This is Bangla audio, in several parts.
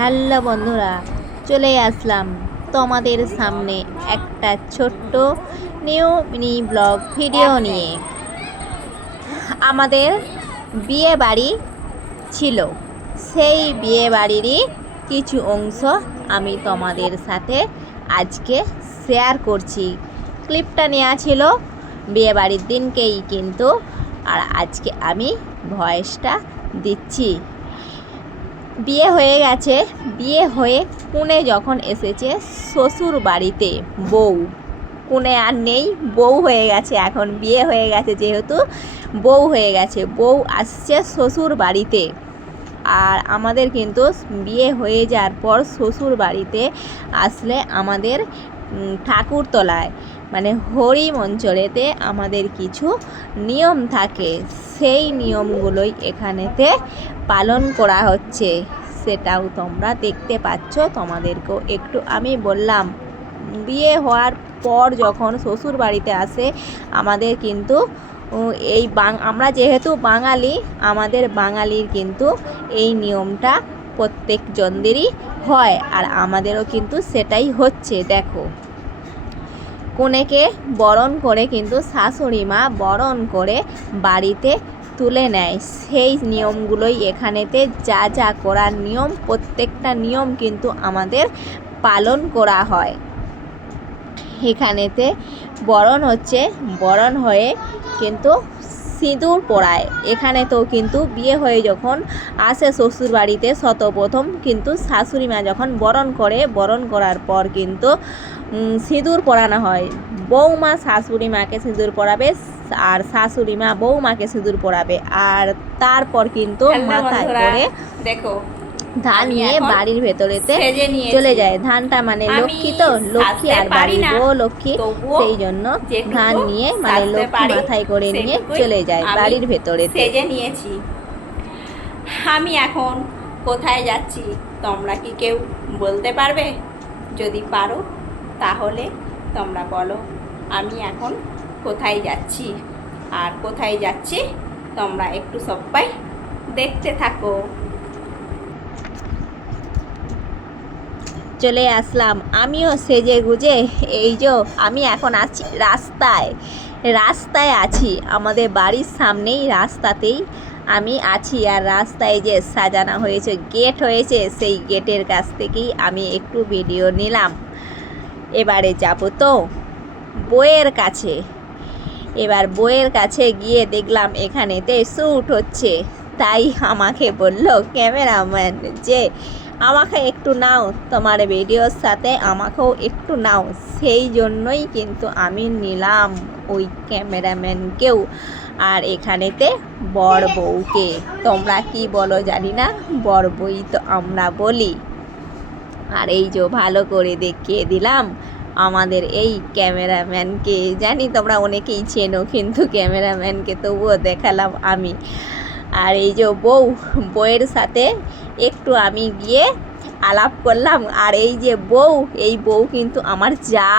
হ্যালো বন্ধুরা, চলে আসলাম তোমাদের সামনে একটা ছোট্ট নিউ মিনি ব্লগ ভিডিও নিয়ে। আমাদের বিয়ে বাড়ি ছিল, সেই বিয়ে বাড়িরই কিছু অংশ আমি তোমাদের সাথে আজকে শেয়ার করছি। ক্লিপটা নেওয়া ছিল বিয়ে বাড়ির দিনকেই কিন্তু, আর আজকে আমি ভয়েসটা দিচ্ছি। বিয়ে হয়ে গেছে, বিয়ে হয়ে কুনে যখন এসেছে শ্বশুর বাড়িতে, বউ কুনে আর নেই, বউ হয়ে গেছে। এখন বিয়ে হয়ে গেছে যেহেতু বউ হয়ে গেছে, বউ আসছে শ্বশুর বাড়িতে। আর আমাদের কিন্তু বিয়ে হয়ে যাওয়ার পর শ্বশুর বাড়িতে আসলে আমাদের ঠাকুরতলায় মানে হরি মঞ্চলেতে আমাদের কিছু নিয়ম থাকে, সেই নিয়মগুলোই এখানেতে পালন করা হচ্ছে, সেটাও তোমরা দেখতে পাচ্ছ। তোমাদেরকেও একটু আমি বললাম, বিয়ে হওয়ার পর যখন শ্বশুর বাড়িতে আসে আমাদের কিন্তু এই আমরা যেহেতু বাঙালি, আমাদের বাঙালির কিন্তু এই নিয়মটা প্রত্যেকজনদেরই হয়, আর আমাদেরও কিন্তু সেটাই হচ্ছে। দেখো, কনেকে বরণ করে কিন্তু শাশুড়ি মা বরণ করে বাড়িতে তুলে নেয়, সেই নিয়মগুলোই এখানেতে যা যা করার নিয়ম, প্রত্যেকটা নিয়ম কিন্তু আমাদের পালন করা হয়। এখানেতে বরণ হচ্ছে, বরণ হয়ে কিন্তু সিঁদুর পরায়। এখানে তো কিন্তু বিয়ে হয়ে যখন আসে শ্বশুর বাড়িতে শতপ্রথম কিন্তু শাশুড়ি মা যখন বরণ করে, বরণ করার পর কিন্তু সিঁদুর পরানো হয়। বৌমা শাশুড়ি মাকে সিঁদুর পরাবে, আর শাশুড়ি মা বৌমাকে সিঁদুর পরাবে, আর তারপর কিন্তু মাথায় করে দেখো ধান নিয়ে বাড়ির ভেতরেতে চলে যায়। ধানটা মানে লক্ষ্মী, তো লক্ষ্মী আর বাড়ির বউ লক্ষ্মী, সেই জন্য ধান নিয়ে মানে লক্ষ্মী মাথায় করে নিয়ে চলে যায় বাড়ির ভেতরে। সেজে নিয়েছি। আমি এখন কোথায় যাচ্ছি তোমরা কি কেউ বলতে পারবে? যদি পারো তাহলে তোমরা বলো আমি এখন কোথায় যাচ্ছি। আর কোথায় যাচ্ছি তোমরা একটু সবাই দেখতে থাকো। চলে আসলাম আমিও সেজে গুজে। এই যে আমি এখন আছি রাস্তায় আছি, আমাদের বাড়ির সামনেই রাস্তাতেই আমি আছি। আর রাস্তায় যে সাজানো হয়েছে, গেট হয়েছে, সেই গেটের কাছ থেকেই আমি একটু ভিডিও নিলাম। এবারে যাব তো বউয়ের কাছে। এবার বউয়ের কাছে গিয়ে দেখলাম এখানেতে শ্যুট হচ্ছে, তাই আমাকে বলল ক্যামেরাম্যান যে আমাকে একটু নাও, তোমার ভিডিওর সাথে আমাকেও একটু নাও। সেই জন্যই কিন্তু আমি নিলাম ওই ক্যামেরাম্যানকেও, আর এখানেতে বর বউকে। তোমরা কি বলো জানি না, বর বউই তো আমরা বলি। আর এই যে ভালো করে দেখিয়ে দিলাম আমাদের এই ক্যামেরাম্যানকে। জানি তোমরা অনেকেই চেনো, কিন্তু ক্যামেরাম্যানকে তবুও দেখালাম আমি। আর এই যে বউয়ের সাথে একটু আমি গিয়ে আলাপ করলাম। আর এই যে এই বউ কিন্তু আমার যা,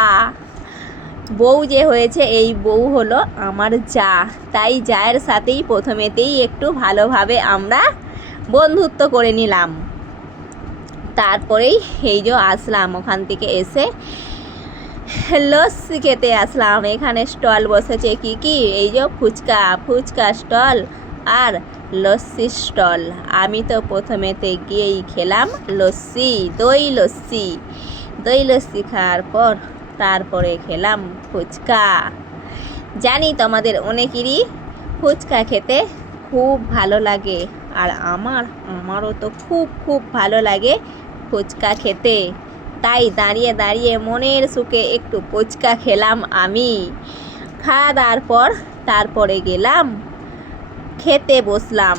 বউ যে হয়েছে এই বউ হলো আমার যা, তাই জায়ের সাথেই প্রথমেতেই একটু ভালোভাবে আমরা বন্ধুত্ব করে নিলাম। তারপরেই এই যে আসলাম, ওখান থেকে এসে লস্যি খেতে আসলাম। এখানে স্টল বসেছে কি কি, এই যে ফুচকা স্টল আর লস্যি স্টল। আমি তো প্রথমেতে গিয়েই খেলাম লস্যি, দই লস্যি খাওয়ার পর তারপরে খেলাম ফুচকা। জানি তোমাদের অনেকেরই ফুচকা খেতে খুব ভালো লাগে, আর আমারও তো খুব ভালো লাগে ফুচকা খেতে। তাই দাঁড়িয়ে দাঁড়িয়ে মনের সুখে একটু ফুচকা খেলাম আমি। খাওয়া দাওয়ার পর তারপরে গেলাম খেতে বসলাম।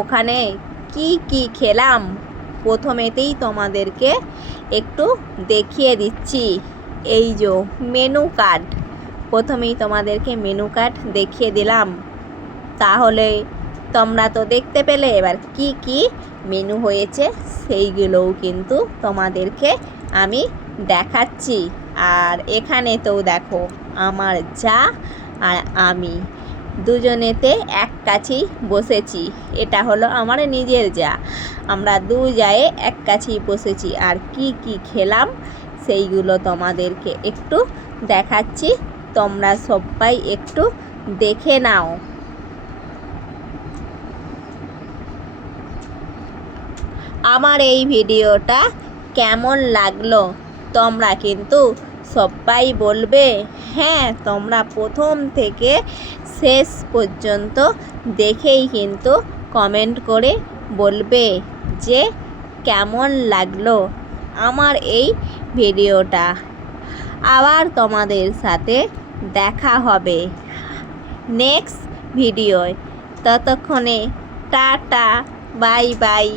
ওখানে কি খেলাম প্রথমেতেই তোমাদেরকে একটু দেখিয়ে দিচ্ছি। এই যে মেনু কার্ড, প্রথমেই তোমাদেরকে মেনু কার্ড দেখিয়ে দিলাম, তাহলে তোমরা তো দেখতে পেলে। এবার কি মেনু হয়েছে সেইগুলোও কিন্তু তোমাদেরকে আমি দেখাচ্ছি। আর এখানে তো দেখো আমার যা আর আমি দুজনেতে এক কাছেই বসেছি। এটা হলো আমার নিজের যা। আমরা দু জায়ে এক কাছেই বসেছি। আর কি কি খেলাম সেইগুলো তোমাদেরকে একটু দেখাচ্ছি, তোমরা সবাই একটু দেখে নাও। আমার এই ভিডিওটা কেমন লাগলো তোমরা কিন্তু সবাই বলবে। হ্যাঁ, তোমরা প্রথম থেকে শেষ পর্যন্ত দেখেই কিন্তু কমেন্ট করে বলবে যে কেমন লাগলো আমার এই ভিডিওটা। আবার তোমাদের সাথে দেখা হবে নেক্সট ভিডিওয়। ততক্ষণে টাটা, বাই বাই।